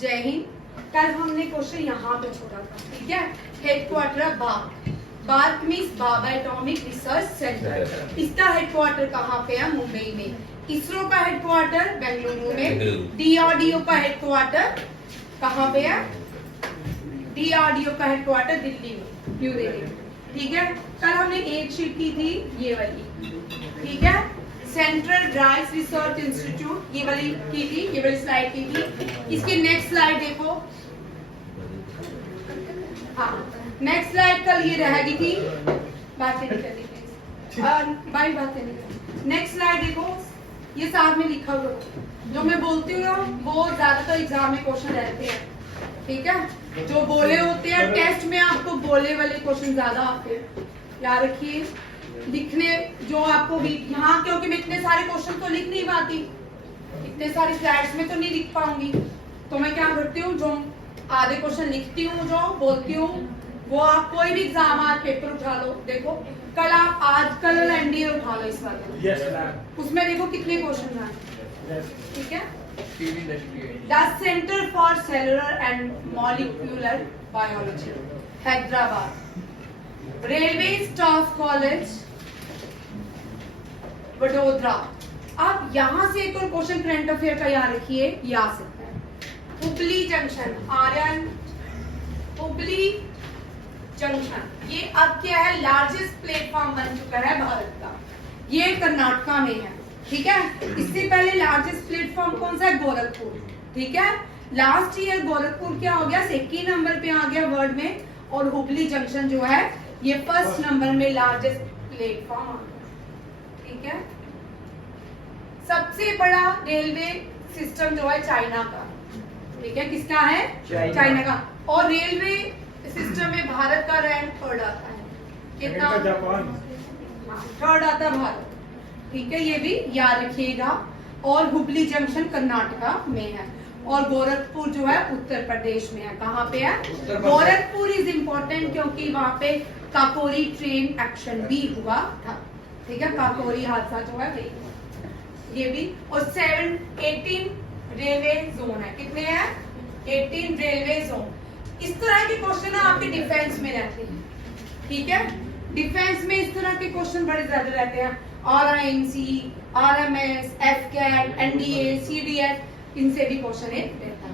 जय हिंद। कल हमने क्वेश्चन यहाँ पे छोड़ा था, ठीक है। Headquarter of BARC, BARC means Bhabha atomic research centre. इसका हेडक्वार्टर कहाँ पे है? मुंबई में। इसरो का हेडक्वार्टर बेंगलुरु में। डीआरडीओ का हेडक्वार्टर कहाँ पे है? डीआरडीओ का हेडक्वार्टर दिल्ली में, न्यू दिल्ली में, ठीक है। कल हमने एक शीट की थी ये वाली, ठीक है। सेंट्रल ड्राइव्स रिसर्च इंस्टीट्यूट ये वाली की थी, ये वाली स्लाइड की थी। इसकी नेक्स्ट स्लाइड देखो। हाँ, नेक्स्ट स्लाइड कल ये रहेगी थी, बातें नहीं करनी प्लीज, बाई बातें नहीं करनी। नेक्स्ट स्लाइड देखो, ये साथ में लिखा हुआ जो मैं बोलती हूँ ना वो ज्यादातर एग्जाम में क्वेश्चन रहते हैं, ठीक है। जो बोले होते हैं टेस्ट में आपको बोले वाले क्वेश्चन ज्यादा आते हैं, याद रखिए। लिखने जो आपको भी यहाँ, क्योंकि मैं इतने सारे क्वेश्चन तो लिख नहीं पाती, इतने सारी स्लाइड्स में तो नहीं लिख पाऊंगी, तो मैं क्या करती हूँ, जो आधे क्वेश्चन लिखती हूँ, जो बोलती हूँ, वो आप कोई भी एग्जाम आज पेपर उठा लो, देखो कल आप आजकल एनडीए उठा लो इस बार, उसमें देखो कितने क्वेश्चन आए, ठीक है। The centre for cellular and molecular biology, Hyderabad. Railway staff college, Vadodara. अब यहाँ से एक और क्वेश्चन करंट अफेयर का याद रखिए, ये आ सकता है। हुबली जंक्शन, आर्यन हुबली जंक्शन, ये अब क्या है, लार्जेस्ट प्लेटफॉर्म बन चुका है भारत का, ये कर्नाटका में है, ठीक है। इससे पहले लार्जेस्ट प्लेटफॉर्म कौन सा है? गोरखपुर, ठीक है। लास्ट ईयर गोरखपुर क्या हो गया, सेकेंड नंबर पे आ गया वर्ल्ड में, और हुबली जंक्शन जो है ये फर्स्ट नंबर में लार्जेस्ट प्लेटफॉर्म आ गया, ठीक है। सबसे बड़ा रेलवे सिस्टम जो है चाइना का, ठीक है। किसका है? चाइना का। और रेलवे सिस्टम में भारत का रैंक थर्ड आता है, कितना? जापान, थर्ड आता है भारत, ठीक है। ये भी याद रखिएगा। और हुबली जंक्शन कर्नाटका में है, और गोरखपुर जो है उत्तर प्रदेश में है। कहाँ पे है? गोरखपुर इज इम्पोर्टेंट क्योंकि वहाँ पे काकोरी ट्रेन एक्शन भी हुआ था, ठीक है। काकोरी हादसा जो है वही, ये भी। और 18 रेलवे जोन है, कितने हैं? 18 रेलवे जोन। इस तरह के क्वेश्चन आपके डिफेंस में रहते हैं, ठीक है। डिफेंस में इस तरह के क्वेश्चन बड़े ज्यादा रहते हैं, RIMC, RMS, FCAT, NDA, CDS, इनसे भी क्वेश्चन रहता है।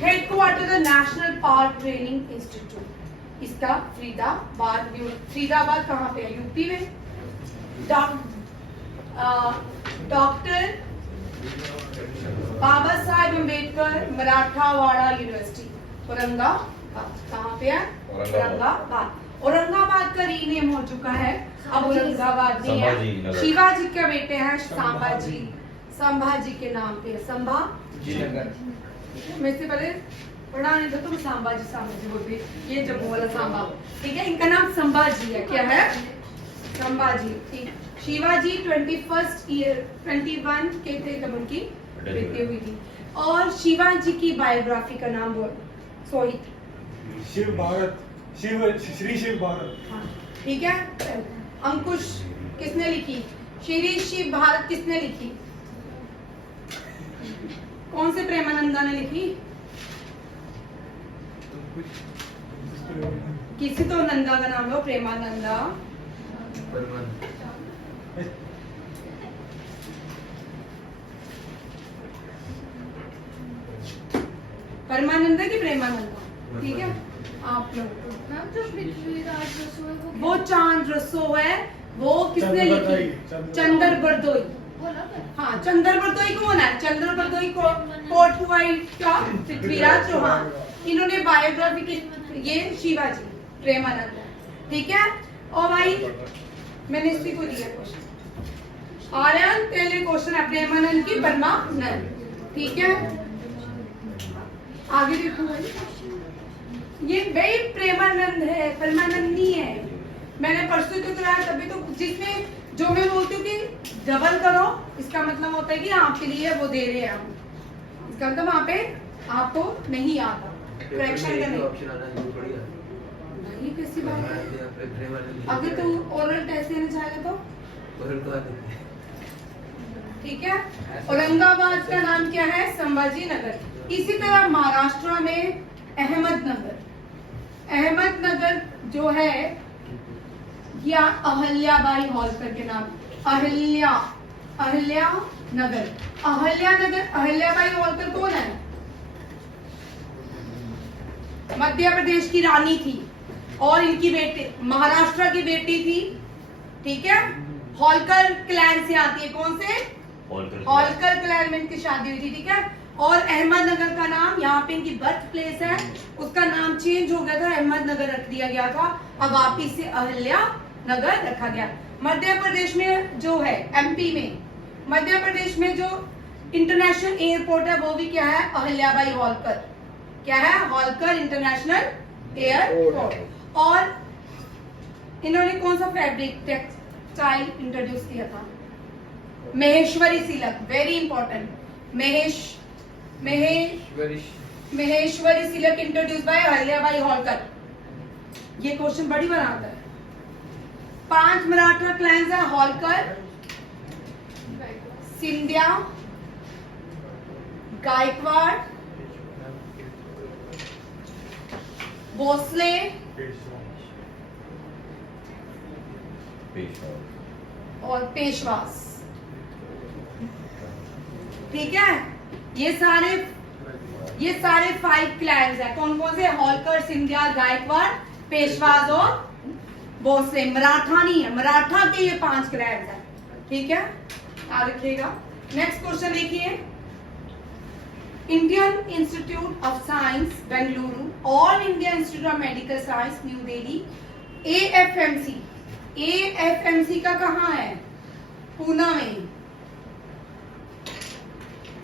Headquarter national park training institute, इसका फरीदाबाद, फरीदाबाद कहाँ पे है? यूपी में। डॉक्टर बाबा साहेब अम्बेडकर मराठावाड़ा यूनिवर्सिटी, औरंगाबाद, कहाँ पे है? औरंगाबाद। औरंगाबाद का रीनेम हो चुका है, अब औरंगाबाद नहीं है। शिवाजी के बेटे हैं संभाजी, संभाजी के नाम पे संभाजी। मैं से पहले पढ़ा नहीं था तो संभाजी संभाजी बोलती, ये जम्मू वाला सांबा, ठीक है। इनका नाम संभाजी है, क्या है? संभाजी, ठीक। शिवाजी 21 के थे जब उनकी मृत्यु हुई थी। और शिवाजी की बायोग्राफी का नाम बोल, सोहित। शिव भारत, श्री शिव भारत, हाँ, ठीक है। अंकुश किसने लिखी? श्री शिव भारत किसने लिखी? कौन से प्रेमानंदा ने लिखी? किसी तो नंदा का नाम लो, प्रेमानंदा। परमानंदा की प्रेमानंदा, ठीक है। आप लोग वो चांद रसो है, वो किसने लिखी? चंद्र बरदोई। हाँ, चंद्र बरदोई कौन है? चंद्र बरदोई को कोटपुवाई का पृथ्वीराज चौहान, इन्होंने बायोग्राफी की, ये शिवाजी प्रेमानंद, ठीक है। और भाई मैंने इसी को दिया क्वेश्चन, आर्यन पहले क्वेश्चन है प्रेमानंद की, परमानंद, ठीक है। आगे देखो भाई, ये भाई प्रेमानंद है, परमानंद नहीं है। मैंने परसों तो कराया, तभी तो जिसमें जो मैं बोलती हूँ कि डबल करो, इसका मतलब होता है कि आपके लिए वो दे रहे हैं हम, इसका मतलब वहाँ पे आपको नहीं आता करेक्शन करने। ये कैसी बात है? अगर तुम ओरल टेस्ट देना चाहेगा तो ठीक है। औरंगाबाद का नाम क्या है? संभाजी नगर। इसी तरह महाराष्ट्र में अहमदनगर, अहमदनगर जो है या अहल्याबाई होलकर के नाम, अहल्यानगर, अहल्याबाई होलकर कौन है? मध्य प्रदेश की रानी थी और इनकी बेटी महाराष्ट्र की बेटी थी, ठीक है। होलकर क्लैन से आती है, कौन से? होलकर क्लैन में इनकी शादी हुई थी, ठीक है। और अहमदनगर का नाम, यहाँ पे इनकी बर्थ प्लेस है, उसका नाम चेंज हो गया था, अहमदनगर रख दिया गया था, अब वापिस से अहल्यानगर रखा गया। मध्य प्रदेश में जो है, एमपी में, मध्य प्रदेश में जो इंटरनेशनल एयरपोर्ट है वो भी क्या है? अहल्याबाई होलकर, क्या है? Holkar international airport. और इन्होंने कौन सा फैब्रिक टेक्सटाइल इंट्रोड्यूस किया था? Maheshwari silk, very important. Maheshwari silk introduce by Ahilyabai Holkar. ये क्वेश्चन बड़ी बार आता है। 5 मराठा क्लैंस है, होलकर, सिंधिया, गायकवाड़, भोसले और पेशवास, ठीक है। ये सारे 5 क्लैंस है। कौन कौन से? होलकर, सिंधिया, गायकवाड़, पेशवास और भोसले। मराठा नहीं है, मराठा के ये 5 क्लैंस है, ठीक है, याद रखिएगा। नेक्स्ट क्वेश्चन देखिए, Indian institute of science Bengaluru, all India institute of medical science new Delhi, AFMC, AFMC का कहाँ है? पूना में।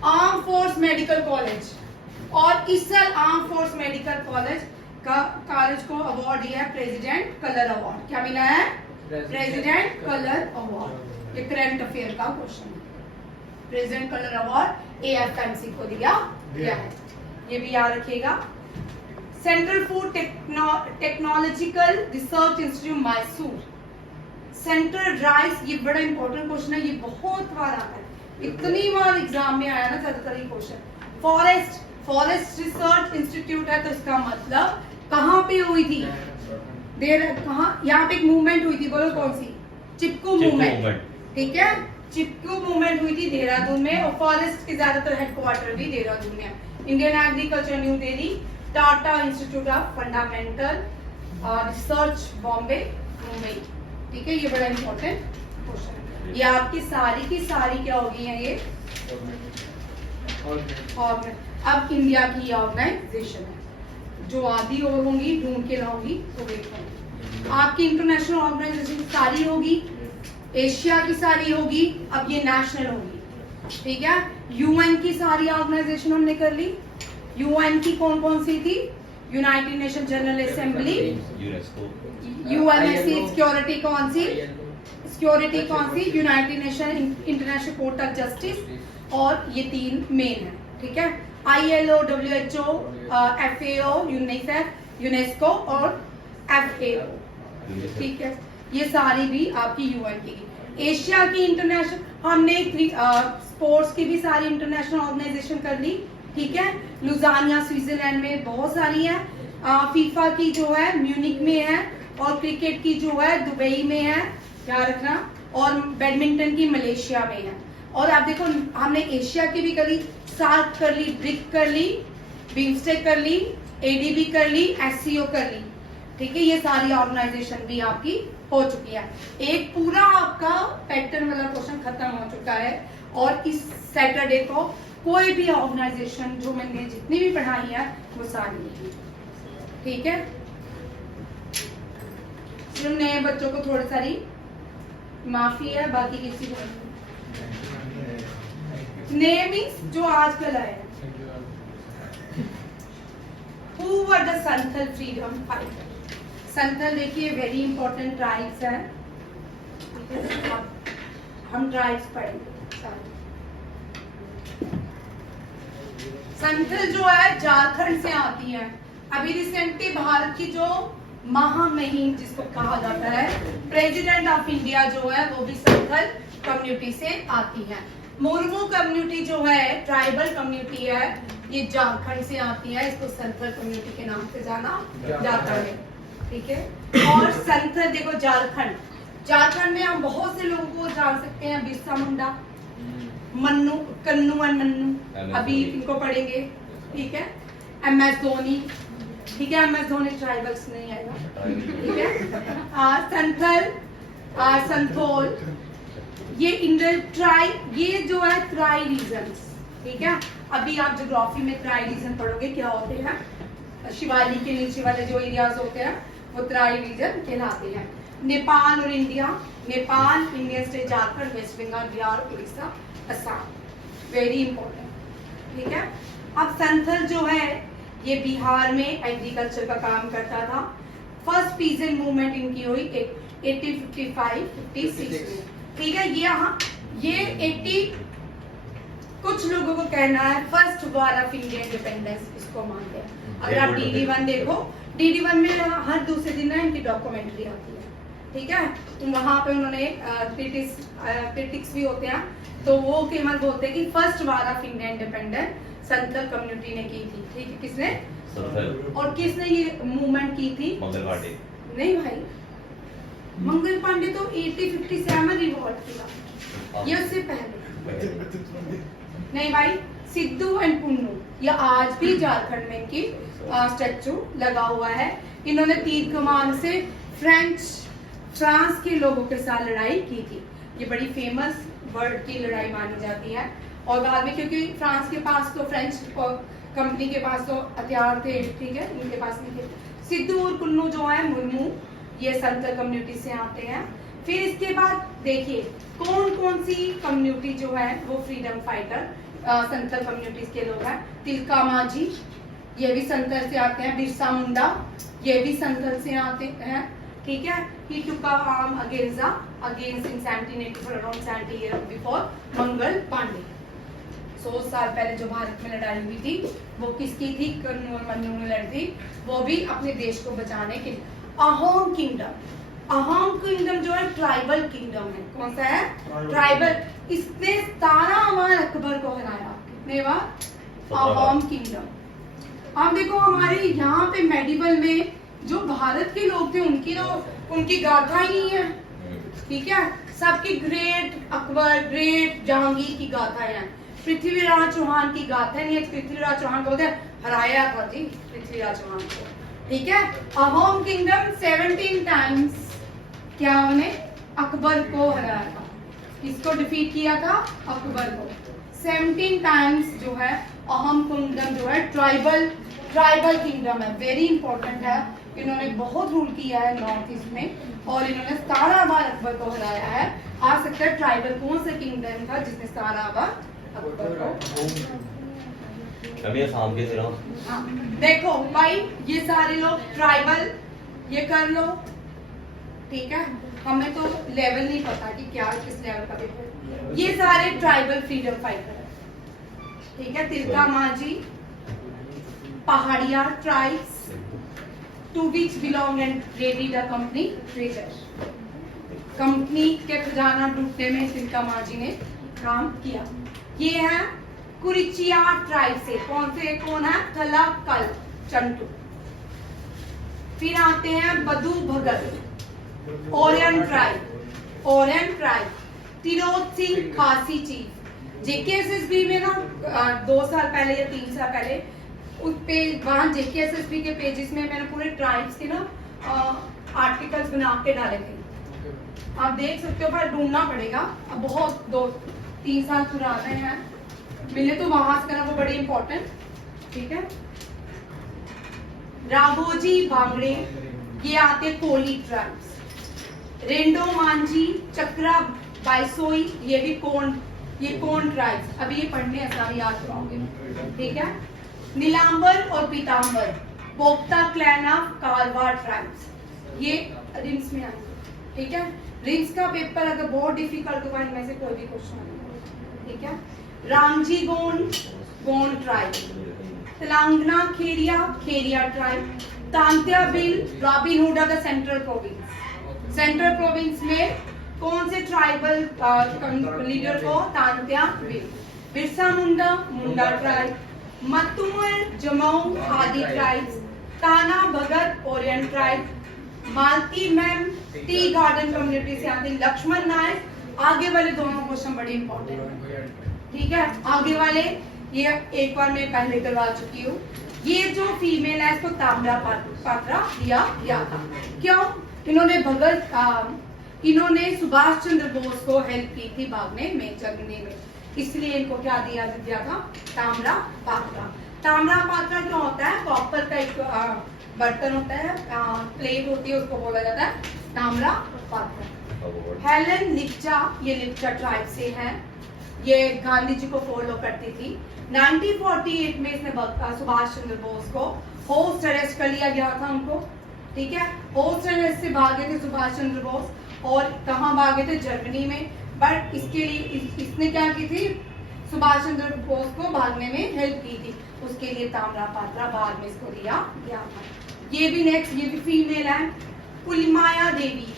आर्म फोर्स मेडिकल कॉलेज, और इस साल आर्म फोर्स मेडिकल कॉलेज को अवार्ड दिया है प्रेसिडेंट कलर अवार्ड। क्या मिला है? President colour award. ये करंट अफेयर का क्वेश्चन है। प्रेसिडेंट कलर अवार्ड AFMC को दिया गया है, ये भी याद रखिएगा। Central food technological research institute Mysore, central rice, ये बड़ा इंपॉर्टेंट क्वेश्चन है, ये बहुत बार आता है, इतनी बार एग्जाम में आया ना ज्यादातर ये क्वेश्चन। फॉरेस्ट रिसर्च इंस्टीट्यूट है, तो इसका मतलब कहाँ पे हुई थी? कहाँ? यहाँ पे एक मूवमेंट हुई थी, बोलो कौन सी? चिपकू मूवमेंट, ठीक है। चिपकू मूवमेंट हुई थी देहरादून में, और फॉरेस्ट के ज्यादातर हेडक्वार्टर भी देहरादून में है। Indian agriculture new Delhi, Tata institute of fundamental research Bombay Mumbai, ठीक है। ये बड़ा इंपॉर्टेंट क्वेश्चन है। ये आपकी सारी की सारी क्या होगी है? ये अब इंडिया की ऑर्गेनाइजेशन है, जो आधी और होंगी ढूंढ के लाऊंगी तो देखो। आपकी इंटरनेशनल ऑर्गेनाइजेशन सारी होगी, एशिया की सारी होगी, अब ये नेशनल होगी, ठीक है। यूएन की सारी ऑर्गेनाइजेशन हमने कर ली। यूएन की कौन कौन सी थी? United Nation General Assembly, UNSC, security कौन सी? सिक्योरिटी कौन सी? United Nation International Court of Justice, और ये 3 मेन है, ठीक है। ILO, WHO, FAO, UNICEF, UNESCO और FAO, ठीक है। ये सारी भी आपकी यूएन की। एशिया की इंटरनेशनल हमने स्पोर्ट्स की भी सारी इंटरनेशनल ऑर्गेनाइजेशन कर ली, ठीक है। लुजानिया स्विट्जरलैंड में बहुत सारी है। फीफा की जो है म्यूनिक में है, और क्रिकेट की जो है दुबई में है, ध्यान रखना, और बैडमिंटन की मलेशिया में है। और आप देखो हमने एशिया की भी कर ली, सार्क कर ली, ब्रिक कर ली, बिम्स्टेक कर ली, ADB कर ली, SCO कर ली, ठीक है। ये सारी ऑर्गेनाइजेशन भी आपकी हो चुकी है। एक पूरा आपका पैटर्न वाला क्वेश्चन खत्म हो चुका है, और इस सैटरडे को कोई भी ऑर्गेनाइजेशन जो मैंने जितनी भी पढ़ाई है वो सारी, ठीक है। सिर्फ नए बच्चों को थोड़ी सारी माफी है, बाकी किसी को नेम जो आजकल आए हैं। Who were the Santhal freedom fighter? Santhal देखिए वेरी इंपॉर्टेंट ट्राइब्स हैं, हम ट्राइब्स पढ़ेंगे। संथल जो है झारखंड से आती है। अभी रिसेंटली भारत की जो महामहिम जिसको कहा जाता है प्रेसिडेंट ऑफ इंडिया जो है वो भी संथल कम्युनिटी से आती है। मुर्मू कम्युनिटी जो है ट्राइबल कम्युनिटी है, ये झारखंड से आती है, इसको संथल कम्युनिटी के नाम से जाना जाता है, ठीक है। और संथल देखो झारखंड में हम बहुत से लोगों को जान सकते हैं, बिरसा मुंडा, मन्नू, कन्नू एंड मन्नू, अभी इनको पढ़ेंगे, ठीक है। MS धोनी, ठीक है, MS धोनी ट्राइबल्स नहीं आएगा, ठीक है। संथल, संथोल, ये ये जो है ट्राई रीजन्स, ठीक है। अभी आप ज्योग्राफी में ट्राई रीजन पढ़ोगे क्या होते हैं, शिवालिक के नीचे वाले जो एरियाज होते हैं वो ट्राई रीजन कहलाते हैं। नेपाल और India, Nepal, Indian state Jharkhand, West Bengal, Bihar, Orissa, Assam, very important, ठीक है। अब संथल जो है ये बिहार में एग्रीकल्चर का काम करता था। फर्स्ट पीजन मूवमेंट इनकी हुई 1855-56 में, ठीक है। ये 80 कुछ लोगों को कहना है first war of India independence, इसको मानते हैं। अगर आप DD1 देखो, DD1 में हर दूसरे दिन ना इनकी डॉक्यूमेंट्री आती है, ठीक है। वहां पे उन्होंने क्रिटिक्स भी होते हैं, तो वो केवल बोलते हैं कि first war of India independence Santhal community ने की थी, ठीक है। किसने? संथल। और किसने ये मूवमेंट की थी? मंगल पांडे। नहीं भाई, मंगल पांडे तो 1857 रिवॉल्ट किया, ये उससे पहले नहीं भाई। सिद्धू एंड पुन्नू, ये आज भी झारखंड में इनकी स्टैचू लगा हुआ है। इन्होंने तीर कमान से फ्रांस के लोगों के साथ लड़ाई की थी, ये बड़ी फेमस वर्ल्ड की लड़ाई मानी जाती है। और बाद में क्योंकि फ्रांस के पास तो फ्रेंच कंपनी के पास तो हथियार थे, ठीक है, उनके पास नहीं थे। सिद्धू और कुन्नू जो है मुर्मू, ये संथल कम्युनिटी से आते हैं। फिर इसके बाद देखिए कौन कौन सी कम्युनिटी जो है वो फ्रीडम फाइटर संथल कम्युनिटीज के लोग हैं। तिलका मांझी, ये भी संथल से आते हैं। बिरसा मुंडा, ये भी संथल से आते हैं, ठीक है। ही टुक अ आर्म अगेंस्ट इन 1784 around 70 years before Mangal Pandey. 100 साल पहले जो भारत में लड़ाई हुई थी वो किसकी थी? कन्नू और मन्नू में लड़ी थी, वो भी अपने देश को बचाने के लिए। अहोम किंगडम जो है ट्राइबल किंगडम है। कौन सा है? ट्राइबल। इसने 17 बार अकबर को हराया। कितने बार? अहोम किंगडम। अब देखो हमारे यहाँ पे मेडिवल में जो भारत के लोग थे उनकी गाथा ही नहीं है, ठीक है। सबकी ग्रेट अकबर, ग्रेट जहांगीर की गाथा है। पृथ्वीराज चौहान की गाथा नहीं है। पृथ्वीराज चौहान को हराया था जी, पृथ्वीराज चौहान को, ठीक है। अहोम किंगडम 17 टाइम्स क्या उन्हें अकबर को हराया था। किसको डिफीट किया था? अकबर को। 17 टाइम्स जो है अहोम किंगडम जो है ट्राइबल किंगडम है, वेरी इंपॉर्टेंट है। इन्होंने बहुत रूल किया है नॉर्थ ईस्ट में और इन्होंने 17 बार अकबर को हराया है। आ सकता है ट्राइबल कौन सा किंगडम था जिसने 17 बार अकबर को। अभी आसाम के थे। हाँ, देखो भाई ये सारे लोग ट्राइबल, ये कर लो, ठीक है। हमें तो लेवल नहीं पता कि क्या किस लेवल का पेपर। ये सारे ट्राइबल फ्रीडम फाइटर है, ठीक है। Tilka Manjhi, Pahariya tribes to which belong and raided the company treasure. Company के खजाना लूटने में तिलका मांझी ने काम किया। ये है कुरिचिया ट्राइब से। कौन है? कलाकल चंटू। फिर आते हैं बदू भगत, ओरियन ट्राइब, तिरोत सिंह खासी चीफ। जेकेएसएसबी में ना 2 साल पहले या 3 साल पहले उस पे वहां जेकेएसएसबी के पेजेस में मैंने पूरे ट्राइब्स के ना आर्टिकल्स बना के डाले थे। आप देख सकते हो, पर ढूंढना पड़ेगा, अब बहुत 2-3 साल पुराने हैं। मिले तो वहां से करना, वो बड़ी इंपॉर्टेंट, ठीक है। राघोजी भांगड़े, ये आते कोली ट्राइब्स। रेंडो मांझी, चक्रा बाइसोई, ये भी कोन ट्राइब्स। अभी ये पढ़ने आसानी याद कराओगे, ठीक है। नीलांबर और पीतांबर, पोक्ता क्लैन ऑफ कारवार ट्राइब्स, ये रिम्स में आएंगे, ठीक है। रिम्स का पेपर अगर बहुत डिफिकल्ट हुआ इनमें से कोई भी क्वेश्चन आएगा, ठीक है। Ramji Gond tribe, Telangana Kheria tribe, Tantya Bhil, Robin Hood of the central province में कौन से ट्राइबल लीडर को? तांत्या वे। बिरसा मुंडा, मुंडा ट्राइब। मतुमल, जमाऊ, हादी tribes. Tana Bhagat, Oraon tribe. Malti ma'am, T garden community से आते। लक्ष्मण नायक। आगे वाले दोनों क्वेश्चन बड़े इंपॉर्टेंट हैं, ठीक है। आगे वाले ये एक बार मैं पहले करवा चुकी हूँ। ये जो फीमेल है इसको ताम्रा पात्रा दिया गया था। क्यों? इन्होंने सुभाष चंद्र बोस को हेल्प की थी भागने में, जर्मनी में, इसलिए इनको क्या दिया था? ताम्रा पात्रा। ताम्रा पात्रा क्या होता है? कॉपर का एक बर्तन होता है, प्लेट होती है, उसको बोला जाता है ताम्रा पात्रा। हेलन लिप्चा, ये लिप्चा ट्राइब से है, ये गांधी जी को फॉलो करती थी। 1948 में इसने सुभाष चंद्र बोस को हाउस अरेस्ट कर लिया गया था उनको, ठीक है। हाउस अरेस्ट से भागे थे सुभाष चंद्र बोस, और कहाँ भागे थे? जर्मनी में। बट इसके लिए इसने क्या की थी? सुभाष चंद्र बोस को भागने में हेल्प की थी, उसके लिए ताम्रा पात्रा बाद में इसको दिया गया था। ये भी नेक्स्ट, ये भी फीमेल है, पुलिमाया देवी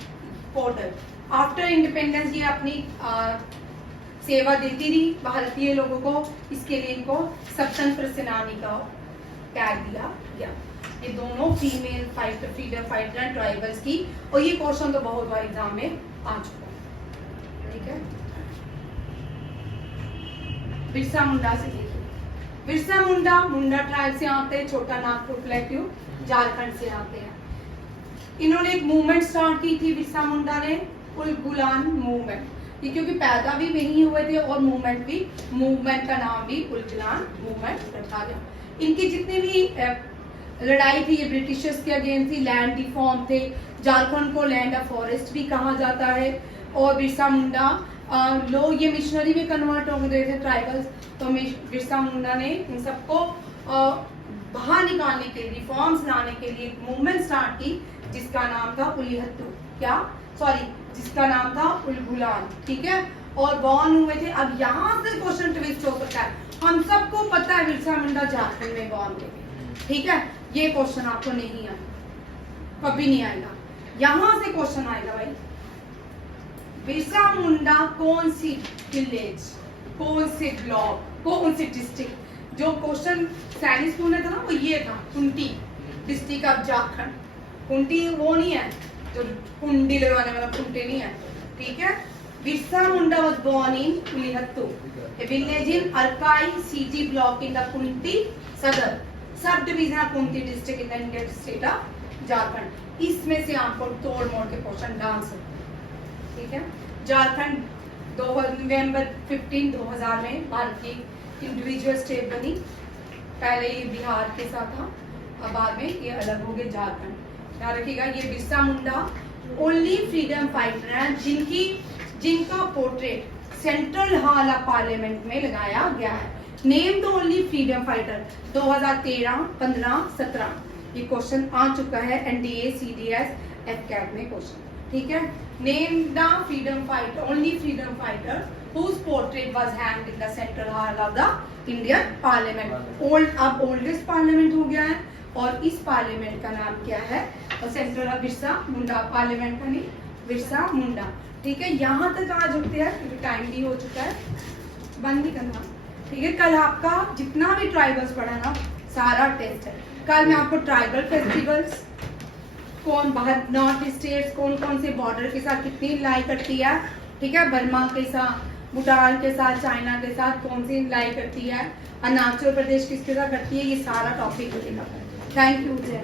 पोर्टल। आफ्टर इंडिपेंडेंस ये अपनी सेवा देती रही भारतीय लोगों को, इसके लिए इनको स्वतंत्र सेनानी का टैग दिया गया। ये दोनों female fighter, freedom fighter and tribals की, और ये क्वेश्चन तो बहुत बार एग्जाम में आ चुका है, ठीक है। बिरसा मुंडा से देखिए, बिरसा मुंडा मुंडा ट्राइब से आते हैं, छोटा नागपुर प्लेट्यू झारखंड से आते हैं। इन्होंने एक मूवमेंट स्टार्ट की थी बिरसा मुंडा ने, उलगुलान मूवमेंट, क्योंकि पैदा भी वहीं हुए थे और मूवमेंट का नाम भी उलगुलान मूवमेंट रखा गया। इनकी जितनी भी लड़ाई थी ये ब्रिटिशर्स के अगेंस्ट थी, लैंड रिफॉर्म थे, झारखंड को लैंड ऑफ फॉरेस्ट भी कहा जाता है। और बिरसा मुंडा लोग ये मिशनरी में कन्वर्ट हो गए थे ट्राइबल्स, तो बिरसा मुंडा ने इन सबको बाहर निकालने के लिए, रिफॉर्म्स लाने के लिए मूवमेंट स्टार्ट की, जिसका नाम था जिसका नाम था उलगुलान, ठीक है। और बॉर्न हुए थे। अब यहाँ से क्वेश्चन ट्विस्ट हो सकता है, हम सबको पता है बिरसा मुंडा झारखंड में बॉर्न थे, ठीक है। ये क्वेश्चन आपको नहीं आया, कभी नहीं आएगा, यहाँ से क्वेश्चन आएगा भाई। बिरसा मुंडा कौन सी विलेज, कौन से ब्लॉक, कौन सी डिस्ट्रिक्ट? जो क्वेश्चन सैनिक स्कूल में था ना, वो ये था, कुंटी डिस्ट्रिक्ट ऑफ झारखंड। कुंटी वो नहीं है जो कुंडी लगवाने वाला, कुंटी नहीं है, ठीक है। Birsa Munda was born in Ulihattu, a village in Arkai CG block in the Kunti Sadar subdivision of Kunti district in the Indian state of Jharkhand. इसमें से आपको तोड़ मोड़ के क्वेश्चन डांस, ठीक है। झारखंड नवंबर 15, 2000 में भारत की इंडिविजुअल स्टेट बनी। पहले ये बिहार के साथ था, अब बाद में ये अलग हो गए झारखंड। ध्यान रखिएगा, ये Birsa Munda only freedom fighter हैं जिनका portrait central hall of parliament में लगाया गया है। Name the only freedom fighter 2013, 15, 17 ये क्वेश्चन आ चुका है एनडीए सीडीएस एफकैट में क्वेश्चन, ठीक है। Name the freedom fighter, only freedom fighter whose portrait was hanged in the central hall of the Indian Parliament। अब ओल्डेस्ट पार्लियामेंट हो गया है, और इस पार्लियामेंट का नाम क्या है? और central of Birsa Munda, parliament का नहीं, बिरसा मुंडा, ठीक है। यहाँ तक आज होते हैं क्योंकि टाइम भी हो चुका है, बंद ही करना, ठीक है। कल आपका जितना भी ट्राइबल्स पढ़ा ना, सारा टेस्ट है। कल मैं आपको ट्राइबल फेस्टिवल्स, कौन बाहर नॉर्थ स्टेट्स कौन कौन से बॉर्डर के साथ कितनी लाई करती है, ठीक है। बर्मा के साथ, भूटान के साथ, चाइना के साथ कौन सी लाई करती है, अरुणाचल प्रदेश किसके साथ करती है, ये सारा टॉपिक मिलेगा। थैंक यू जय।